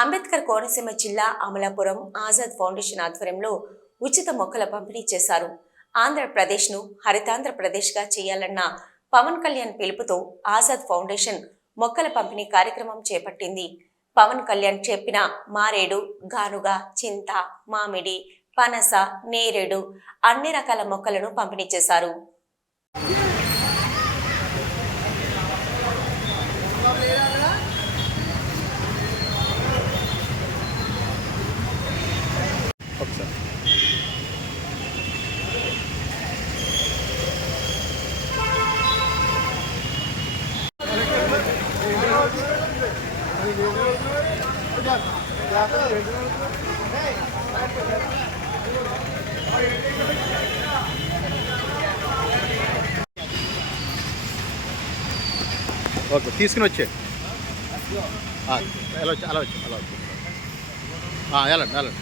అంబేద్కర్ కోనసీమ జిల్లా అమలాపురం ఆజాద్ ఫౌండేషన్ ఆధ్వర్యంలో ఉచిత మొక్కల పంపిణీ చేశారు. ఆంధ్రప్రదేశ్ను హరితాంధ్రప్రదేశ్గా చేయాలన్న పవన్ కళ్యాణ్ పిలుపుతో ఆజాద్ ఫౌండేషన్ మొక్కల పంపిణీ కార్యక్రమం చేపట్టింది. పవన్ కళ్యాణ్ చెప్పిన మారేడు, గానుగ, చింత, మామిడి, పనస, నేరేడు అన్ని రకాల మొక్కలను పంపిణీ చేశారు. ఓకే, తీసుకుని వచ్చే అలా వచ్చి వెళ్ళండి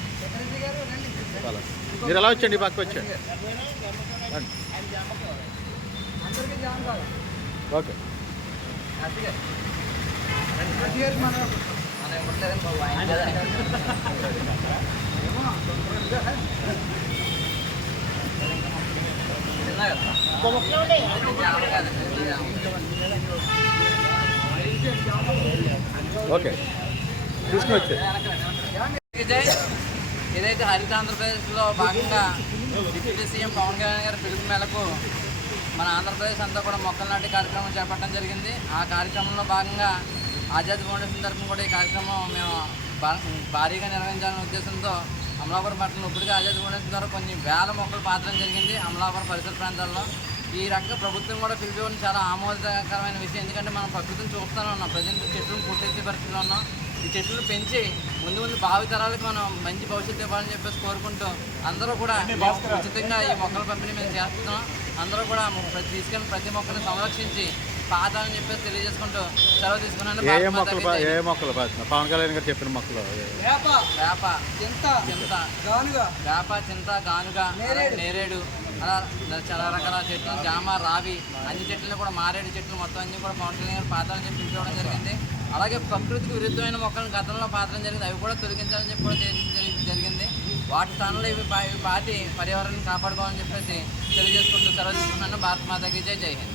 మీరు ఎలా వచ్చండి, పక్క వచ్చేయండి. ఓకే, ఓకే, తీసుకుని వచ్చే. ఏదైతే హరితాంధ్రప్రదేశ్లో భాగంగా డిప్యూటీ సీఎం పవన్ కళ్యాణ్ గారి పిలుపు మేరకు మన ఆంధ్రప్రదేశ్ అంతా కూడా మొక్కలు నాటే కార్యక్రమం చేపట్టడం జరిగింది. ఆ కార్యక్రమంలో భాగంగా ఆజాద్ ఫౌండేషన్ తరఫున కూడా ఈ కార్యక్రమం మేము భారీగా నిర్వహించాలనే ఉద్దేశంతో అమలాపురం పట్టణంలో ఇప్పటికే ఆజాద్ ఫౌండేషన్ ద్వారా కొన్ని వేల మొక్కలు పాతడం జరిగింది. అమలాపురం పరిసర ప్రాంతాల్లో ఈ రకంగా ప్రభుత్వం కూడా పిలిపివ్వడం చాలా ఆమోదకరమైన విషయం. ఎందుకంటే మనం ప్రకృతిని చూస్తూనే ఉన్నాం, ప్రజెంట్ చెట్లను కొట్టేసే పరిస్థితిలో ఉన్నాం. ఈ చెట్లు పెంచి ముందు భావితరాలకు మనం మంచి భవిష్యత్తు ఇవ్వాలని చెప్పేసి కోరుకుంటూ అందరూ కూడా ఉచితంగా ఈ మొక్కల పంపిణీ మేము చేస్తున్నాం. అందరూ కూడా తీసుకెళ్ళిన ప్రతి మొక్కని సంరక్షించి పాతాలని చెప్పేసి తెలియజేసుకుంటూ సెలవు తీసుకున్నాను. పవన్ కళ్యాణ్ గారు చెప్పిన మొక్కలు వేప, చింత, గానుగ, నేరేడు, అలా చాలా రకాల చెట్లు, జామ, రావి అన్ని చెట్లను కూడా, మారేడు చెట్లు మొత్తం అన్ని కూడా పవన్ కళ్యాణ్ గారు పాతాలని చెప్పి పిలిపించడం జరిగింది. అలాగే ప్రకృతికి విరుద్ధమైన మొక్కలను గతంలో పాతడం జరిగింది, అవి కూడా తొలగించాలని చెప్పి కూడా జరిగింది. వాటి స్థానంలో ఇవి పాతి పర్యావరణాన్ని కాపాడుకోవాలని చెప్పేసి తెలియజేసుకుంటూ సెలవు తీసుకున్నాను. భారత్ మాతాకి జై హింద్.